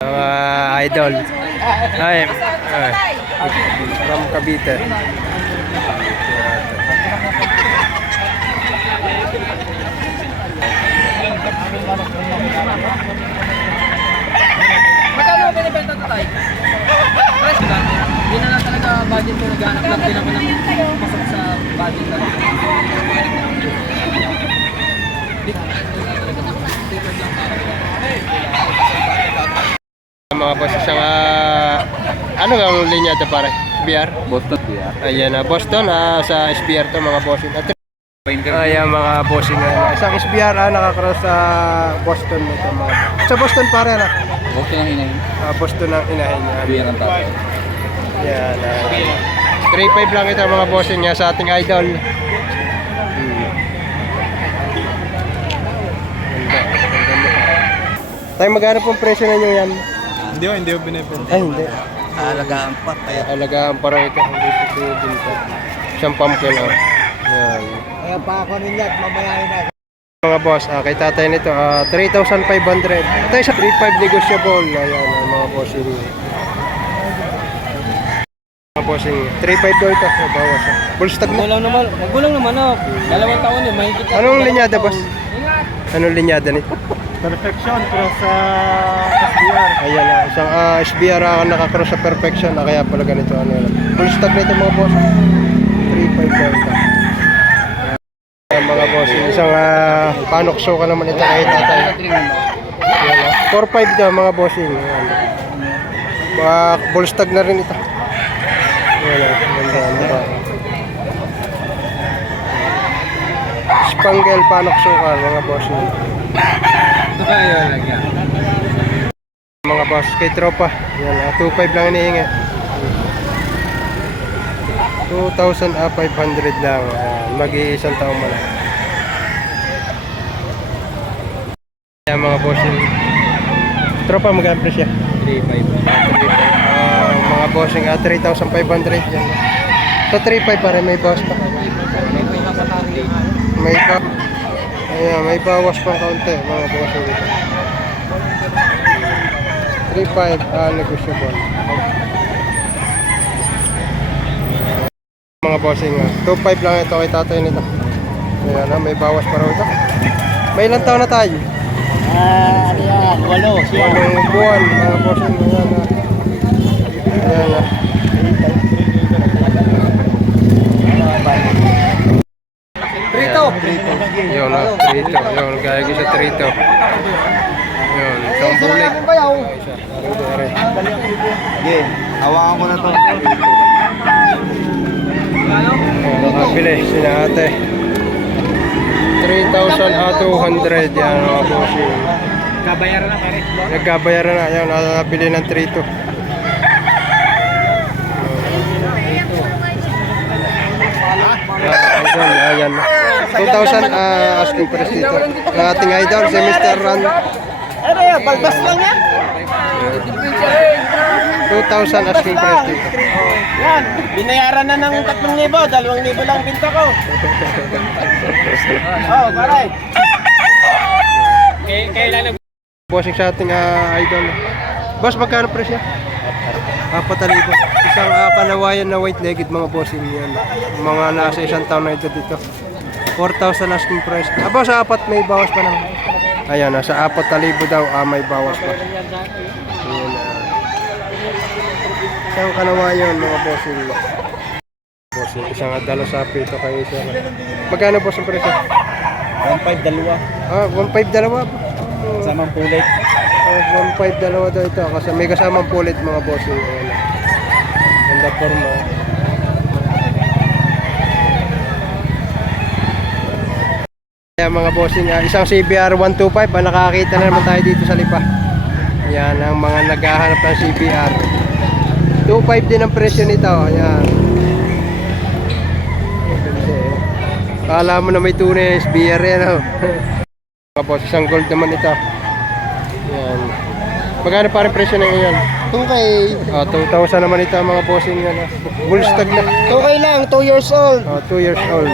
Mga idol. Ay, from Cavite. Magkano binibenta ito tayo? Price lang. Hindi na lang talaga budget ko. Naghanap lang din ako ng pasok sa budget lang. Mga boss, isang ano ang linya ito pare? SBR? Boston PR. Ayan na, Boston sa SBR to mga bossing. Ayan mga bossing. Isang SBR nakakross sa Boston ito mga. Sa Boston pare na. Boston ang inahin. Boston ang inahin niya. PR ang tatay. Yan. 3.5 lang ito mga bossing niya sa ating idol. Tayo magkano pong presyo na nyo yan? Hindi ko binibenta. Ay hindi. Alagaan pa. Kaya Alagaan pa raw ito. Hindi ito binta. Siyang pumpkin o. Yan. Kaya pa ako nila at mabayarin na. Mga boss, kay tatay nito, 3,500. Tayo sa 3,500 negotiable. Ayan, mga bossing. Mga bossing, 3,500 daw ito. Bawas. Full stock na. Magulang naman oh. 2 taon eh. Mahigit na. Anong linyada boss? Anong linyada nito? Perfection cross sa SBR. Ayan na, isang SBR ang nakakross sa perfection. Kaya pala ganito. Full stock nito mga boss. 3,500 daw ito. Ayan mga boss, isang panok show ka naman ito kay tatay. 4,500 daw mga bossing. Full stock na rin ito. Spangle panok sukal mga boss. Ito kayo lagyan. Mga boss kay tropa. Yan 2.5 lang inihingi. 2,500 lang. Mag-iisang taong mo lang. Yan mga boss. Tropa magkano presyo? 3,500. Mga bossing 3,500 yan. So 3,500 pa rin may bawas pa. May bawas. Ayan, may bawas pang kaunti mga bossing dito. 3,500 negotiable. Mga bossing 2,500 lang ito kay tatay nito. Ayan, may bawas pa raw ito. May ilang taon na tayo? Ano yan? 8. Walong buwan mga bossing. Ayan na. Yun na, trito. Yun, gaya ko sa trito. Yun, isang bulik. Sige, hawakan ko na to. Nakabili, sina ate. 3,200 yan mga bossing. Kabayaran na pare. Nagkabayaran na, yan, nakabili ng trito. Idol, ayan. 2,000 asking price dito. Ang ating idol, si Mr. Ron. Ano yan? Balbas lang yan? 2,000 asking price dito. Yan. Binayaran na ng 3,000. 2,000 lang binta ko. Paray. Kailan na Bossing sa ating idol. Boss, magkano presyo? 4,000. Isang kanawayan na white-legged mga bossing yan. Mga nasa isang taon na ito dito. 4,000 asking price. Aba, sa 4 may bawas pa naman. Ayan, sa 4,000 daw may bawas pa. Ayan, isang kanawayan mga bossing. Bossing, isang adalo sapi ito kayo siya. Magkano boss ang presyo? 1,500 dalawa. 1,500 dalawa. Samang pulit. 1,500 dalawa daw ito. Kasi may kasamang pulit mga bossing. Ayan. Ganda forma. Ayan mga bossing, isang CBR 125 nakakita na naman tayo dito sa Lipa. Ayan ang mga naghahanap ng CBR. 2.5 din ang presyo nito. Ayan. Kala mo na may tunay SBR yan oh. Mga boss, isang gold naman ito. Ayan. Magkano pa rin presyo na ngayon? 2K. 2,000 naman ito mga bossing yan. Bull stag na. 2K lang, 2 years old. 2 years old.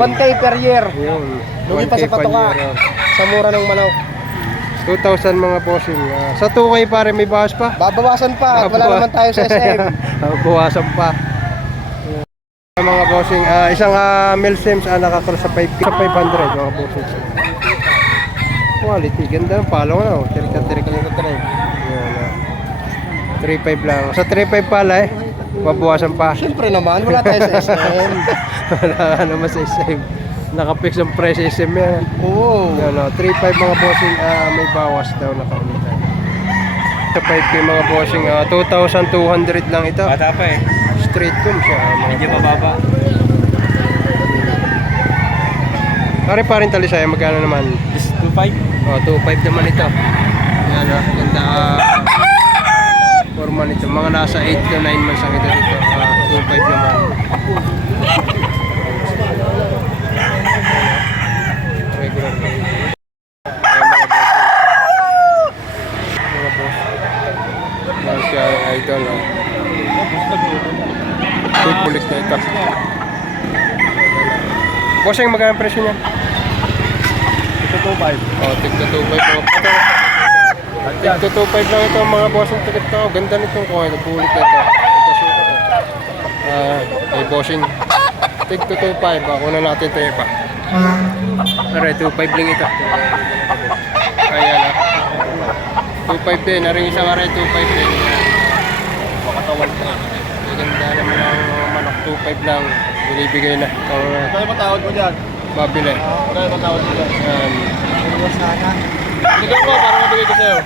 1K per year. Yun. Lugi pa 1K sa patuka. year, Sa mura ng manok. 2,000 mga bossing. Sa 2K pare may bawas pa. Babawasan pa. Wala Babawa- naman tayo sa SM. Bawasan pa. Mga bossing, isang Mel Sims nakakross sa 500 mga bossing. Quality, ganda. Palo na. Tirik-tirik lang ito try. Yan, 3.5 lang. Sa 3.5 pala babawasan pa. Siyempre naman, wala tayo sa SM. Wala ka naman sa SM. Nakapix ang price sa SM yan. Oo. 3.5 mga bossing, may bawas daw na kaulitan. Sa 5K mga bossing, 2,200 lang ito. Bata pa eh. Straight com siya. Medyo mababa. Pare pa rin talisaya, magkano naman? 2.5. 2.5 naman ito. Yan ganda. Forma nito. Mga nasa 8 to 9 months ang ito dito. 2.5 naman. Regular. Mga boss. Mga siya idol. Big bulik na ito. Bossing, magkano ang presyo niya? Ito 2.5. Tigto 2.5 mga Tigto 2.5 lang ito mga bossing ticket ko. Ganda nitong coin. Bulit na ito. Ito suka ko. May bossing. Tigto 2.5. Kunan natin ito iba. Aray, 2.5 lang ito. Ayan 2.5 din. Aring isang aray, 2.5 din. Pakatawal ko. Ganda naman ang manok. 2.5 lang. Binibigay na. Kaya matawad mo dyan. Babili. Kaya matawad mo dyan. Yan. Bigyan ko para mabigay ko sa'yo.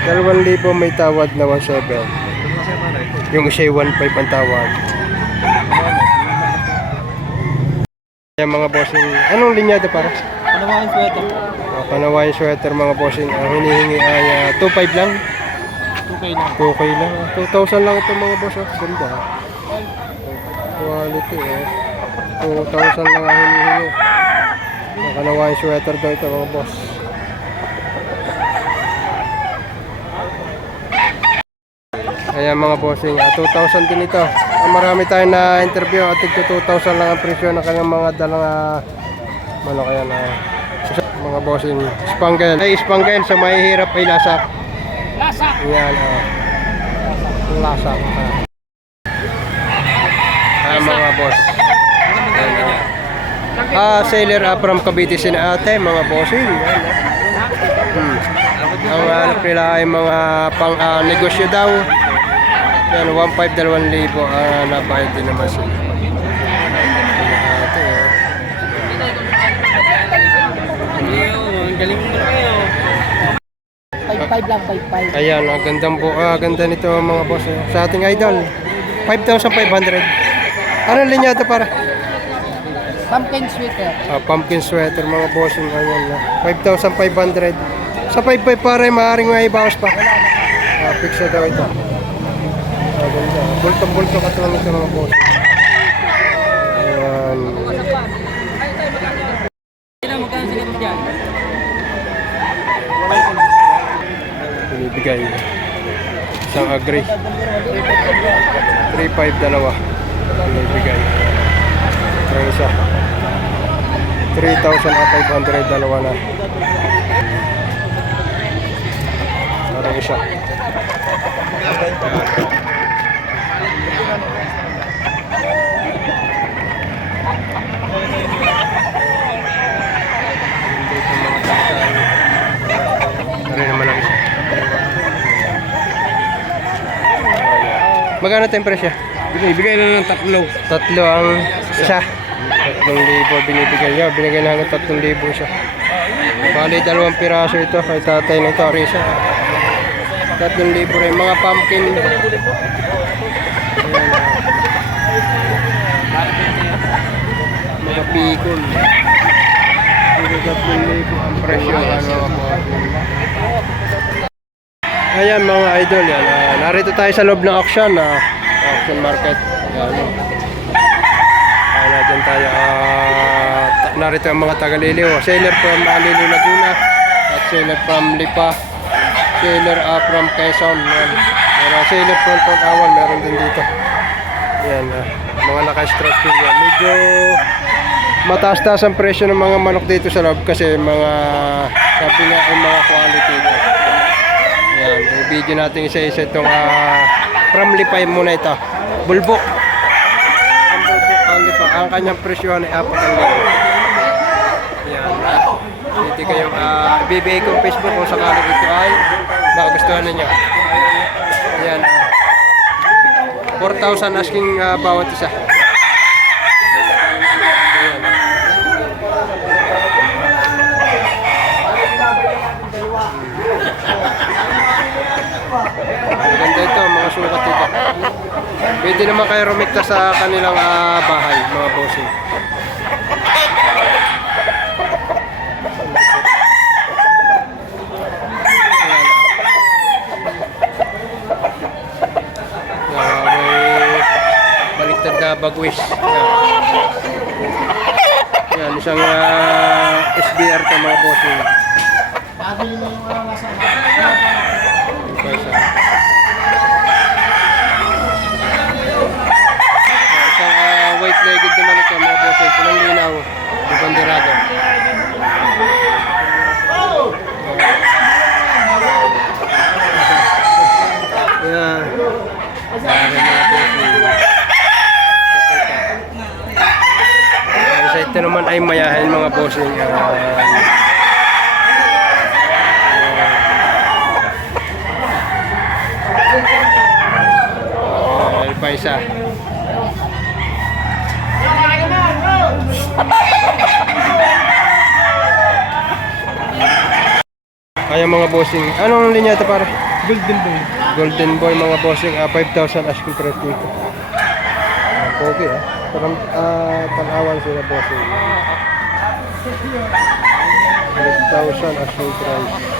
2,000 may tawad na 1,700. Yung isa 1,500 ang tawad. Yan mga bossing. Anong linya ito para? Panawain ko ito. Panawain sweater mga bossing. Ang hinihingi ay 2,500 lang. 2K lang. 2K lang. 2,000 lang ito mga boss. Ganda. Quality 2,000 lang ang hinihingi. Panawain sweater daw ito mga boss. Ayan mga bossing, 2,000 din ito. Marami tayong na interview at 2,000 lang ang presyo ng kanyang mga dalang ano kaya na mga bossing. Spangle. Ay spangle sa mahihirap ay lasak. Lasak! Ayan lasak. Mga boss. Sailor from Cavite Ate mga bossing. Ang hanap nila ay mga pang negosyo daw. Yan, 1,500, 2,000 nabayad din naman sila. Ate, Ang galing mo kayo. 5.5 lang, 5.5. Ayan, ganda nito mga boss. Sa ating idol, 5,500. Ano linya ito para? Pumpkin sweater. Pumpkin sweater mga boss. Ayan, 5,500. Sa 5,500 pare, maaaring may bawas pa. Picture daw ito. Ganda. Bulto-bulto katulong ito mga boss. Ayan. Magkano sila dyan? Binibigay. Isang agree. 3,500 dalawa. Binibigay. Ang isa. 3,500 dalawa na. Parang isa. Naman ang isa. Magkano tayong presyo? Binibigay na ng 3. Tatlo ang isa. 3,000 binibigay niya. Binigay na hanggang 3,000 siya. Bali, 2 piraso ito. Kay tatay na ito. Arisa. 3,000 rin. Mga pumpkin. Mga pikon. 3,000 ang presyo. Ayan mga idol. Yan. Narito tayo sa loob ng auction. Auction market. Yan. Dyan tayo. Narito ang mga taga-Liliw. Sailor from Liliw, Laguna. At sailor from Lipa. Sailor from Quezon. Yan. Sailor from Port Awan. Meron din dito. Yan. Mga naka-structure yan. Medyo mataas-taas ang presyo ng mga manok dito sa loob kasi mga Sabi nga ay mga quality ito. Ayan, i-video natin isa-isa itong from Lipay muna ito. Bulbok. Ang bulbok ang Lipa. Ang kanyang presyo ay 4,000. Ayan. Hindi kayong ibibigay kong Facebook kung sakaling ito ay makagustuhan ninyo. Ayan. 4,000 asking bawat isa. Ayan. Maganda ito, mga sukat dito. Pwede naman kayo rumikta sa kanilang bahay, mga bossing. May baliktad na bagwis. Yan, isang SBR ka mga bossing. Isang white-legged naman ito mga bossing. Pulang linaw. Di banderado. Yan. Dari mga bossing. Isa ito naman ay mayahin mga bossing. Pa isa. Kaya mga bossing. Anong linya ito pare? Golden boy. Golden boy mga bossing. 5,000 asking price dito. Okay Parang tanawan sila bossing. 5,000 asking price.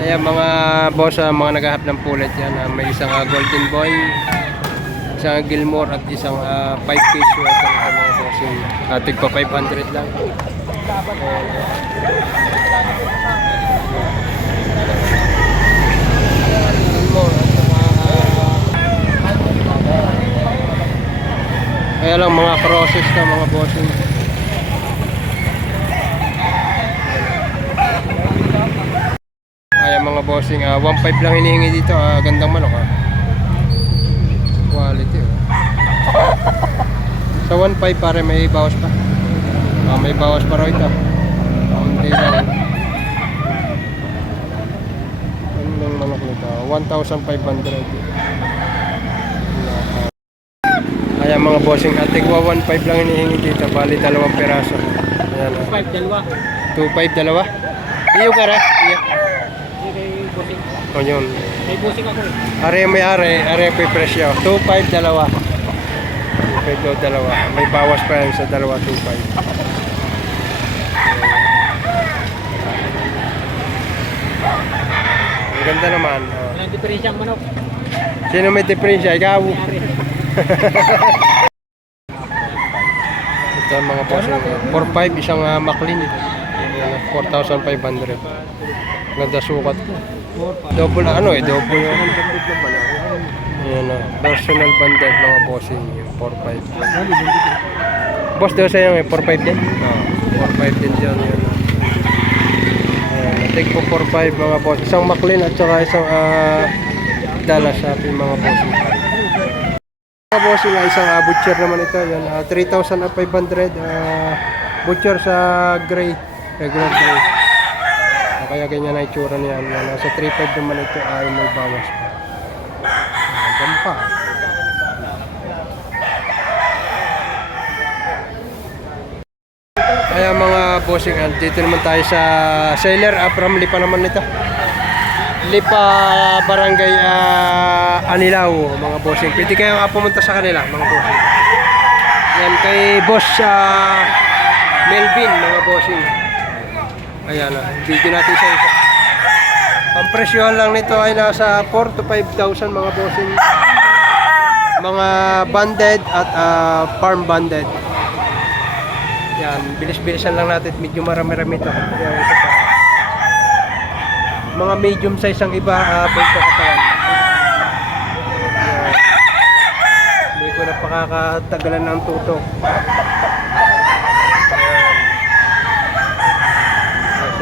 Ayan mga boss, mga naghahanap ng pulet yan. May isang golden boy, isang Gilmore at isang 5 piece ito mga boss. Atig pa 500 lang. Kaya lang mga crosses na mga bossing. Ayan mga bossing, 1.5 lang hinihingi dito. Gandang manok quality sa 1.5 pare may bawas pa. May bawas pa raw ito. Hindi lang. Anong manok nito? 1,500. Ayan mga bossing, tigwa 1.5 lang hinihingi dito. Bali 2 peraso. Ayan 5, dalawa. 2.5 dalawa. Iyo ka ra? Iyo. O yun. May busing ako Are may are pa presyo. 2.5 dalawa. 2.5 dalawa. May bawas pa yan sa dalawa 2.5. Ang ganda naman. Walang diferensya ang manok. Sino may diferensya? Ikaw. Ito ang mga boss. 4.5 isang McLean. 4,500. Ganda sukat. Double double. Ayan personal banded mga bossing. 4.5. Boss daw sa'yo 4.5 din? 4.5 din dyan. Take po 4.5 mga boss. Isang McLean at saka isang Dallas Shopping mga bossing. Mga bossing isang butcher naman ito. Yan 3,500 butcher sa gray. Regular gray. Kaya ganyan na itsura niyan. Sa 3.5 naman ito ay may bawas pa. Gampa. Kaya mga bossing, dito naman tayo sa seller from Lipa naman nito. Lipa Barangay Anilao mga bossing. Pwede kayo pumunta sa kanila mga bossing. Yan kay boss Melvin mga bossing. Ayan video natin sa isa. Ang presyohan lang nito ay nasa 4 to 5,000 mga bossing. Mga banded at farm banded. Yan, bilis-bilisan lang natin. Medyo marami-rami ito. Yan, ito pa. Mga medium size ang iba, bulto katawan. Hindi ko na pakakatagalan ng tutok. Yan.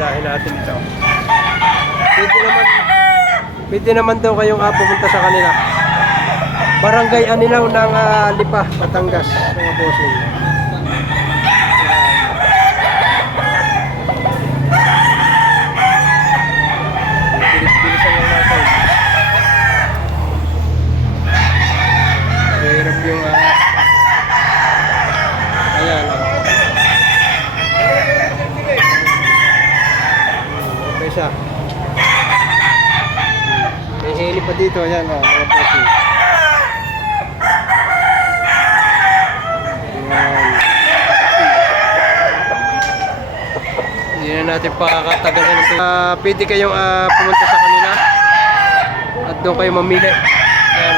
unahin natin ito. Pwede naman daw kayong pumunta sa kanila. Barangay Anilaw ng Lipa, Batangas, mga bossing. Bilis-bilisan lang natin. Mahirap yung ayan. Okay siya. May heli pa dito, ayan mga bossing. Hindi na natin pakakatagalan ito. Pwede kayong pumunta sa kanila at doon kayo mamili. Yan,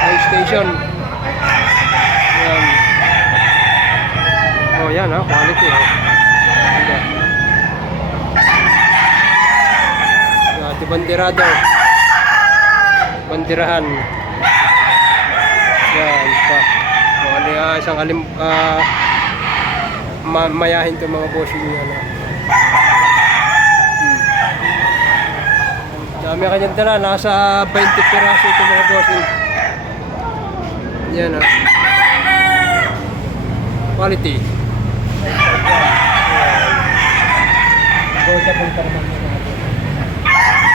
high station. Yan. Oh, yan quality. Yan. Yan, bandirado. Bandirahan. Yan pa. Isang mayahin to mga bossing niya na. Dami kanyang dala, nasa 20 piraso ito mga bossing. Yan quality. Go sa punta naman.